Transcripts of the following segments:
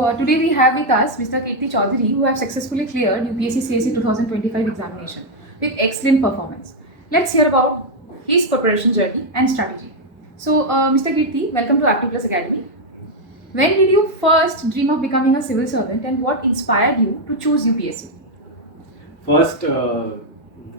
Today we have with us Mr. Kirti Chowdhury, who have successfully cleared UPSC CSE 2025 examination with excellent performance. Let's hear about his preparation journey and strategy. So, Mr. Kirti, welcome to Active Plus Academy. When did you first dream of becoming a civil servant, and what inspired you to choose UPSC? First,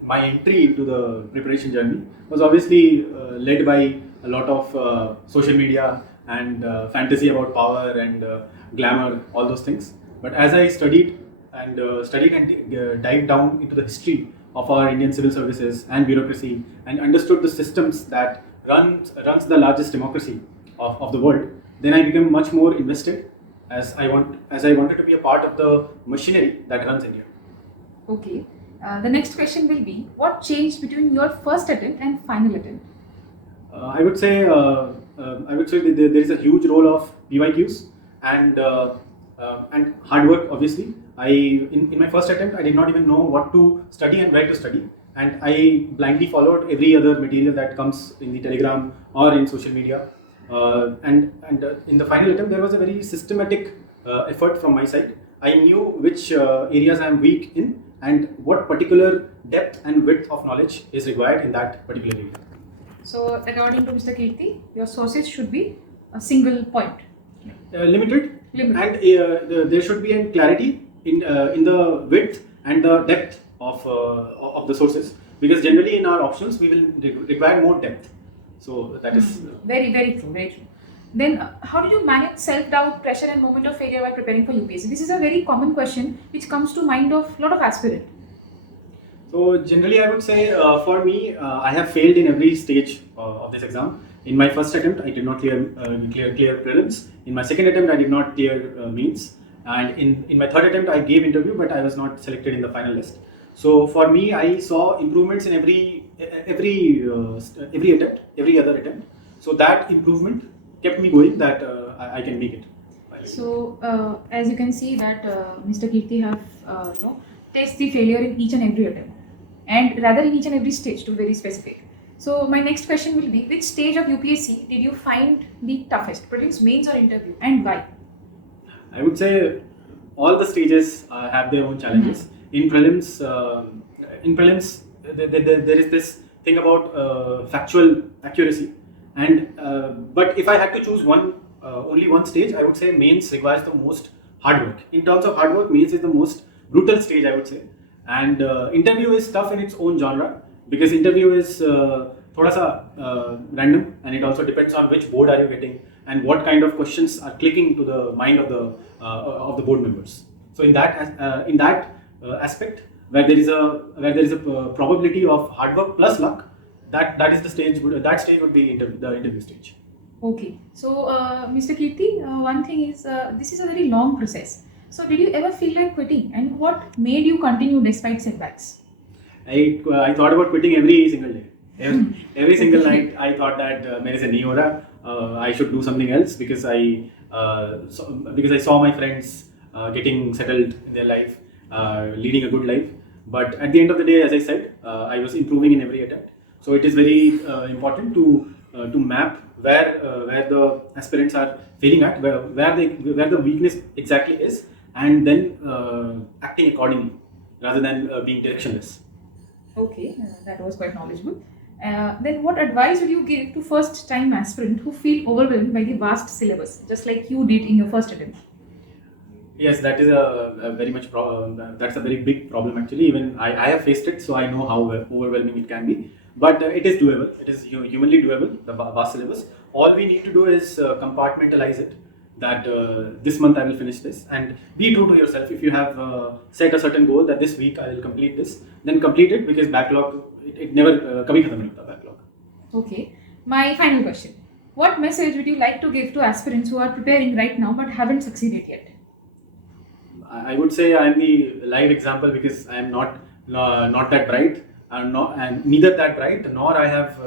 my entry into the preparation journey was obviously led by a lot of social media and fantasy about power and glamour, all those things. But as I studied and dived down into the history of our Indian civil services and bureaucracy and understood the systems that runs the largest democracy of the world, then I became much more invested as I wanted to be a part of the machinery that runs India. Okay. The next question will be, what changed between your first attempt and final attempt? I would say there is a huge role of PYQs and hard work. Obviously, in my first attempt I did not even know what to study and where to study, and I blindly followed every other material that comes in the Telegram or in social media. And in the final attempt, there was a very systematic effort from my side. I knew which areas I am weak in and what particular depth and width of knowledge is required in that particular area. So, according to Mr. Kirti, your sources should be a single point. Limited, and there should be a clarity in the width and the depth of the sources, because generally in our options we will require more depth. So that is very true, very true. Then, how do you manage self-doubt, pressure, and moment of failure while preparing for UPSC? This is a very common question which comes to mind of a lot of aspirants. So generally, I would say for me, I have failed in every stage of this exam. In my first attempt, I did not clear prelims. In my second attempt, I did not clear mains, and in my third attempt, I gave interview, but I was not selected in the final list. So for me, I saw improvements in every attempt, every other attempt. So that improvement kept me going that I can make it. So as you can see that Mr. Kirti have test the failure in each and every attempt, and rather in each and every stage, to be very specific. So my next question will be, which stage of UPSC did you find the toughest, prelims, mains or interview, and why? I would say all the stages have their own challenges. In prelims, there is this thing about factual accuracy, and but if I had to choose only one stage, I would say mains requires the most hard work. In terms of hard work, mains is the most brutal stage, I would say, and interview is tough in its own genre, because interview is thoda sa random, and it also depends on which board are you getting and what kind of questions are clicking to the mind of the board members. So in that aspect, where there is a probability of hard work plus luck, that is the stage. That stage would be the interview stage. Okay. So Mr. Kirti, one thing is this is a very long process. So did you ever feel like quitting, and what made you continue despite setbacks? I thought about quitting every single day. Every single night I thought that there is a nahi ho raha, I should do something else, because I saw my friends getting settled in their life, leading a good life. But at the end of the day, as I said, I was improving in every attempt. So it is very important to map where the aspirants are failing at, where the weakness exactly is, and then acting accordingly rather than being directionless. Okay, that was quite knowledgeable. Then what advice would you give to first-time aspirant who feel overwhelmed by the vast syllabus, just like you did in your first attempt? Yes, that is a very much that's a very big problem actually. Even I have faced it, so I know how overwhelming it can be. But it is doable. It is humanly doable. The vast syllabus. All we need to do is compartmentalize it. That this month I will finish this, and be true to yourself. If you have set a certain goal that this week I will complete this, then complete it, because backlog it never kabhi khatam nahi hota backlog. Okay. My final question: what message would you like to give to aspirants who are preparing right now but haven't succeeded yet? I would say I am the live example, because I am not that bright, and neither that bright nor I have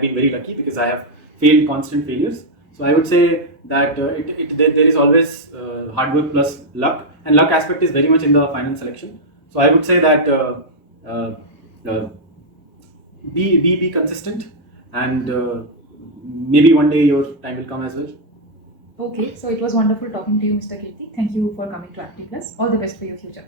been very lucky, because I have failed constant failures. So I would say that there is always hard work plus luck, and luck aspect is very much in the final selection. So I would say that be consistent, and maybe one day your time will come as well. Okay, so it was wonderful talking to you, Mr. Kirti. Thank you for coming to APTI Plus. All the best for your future.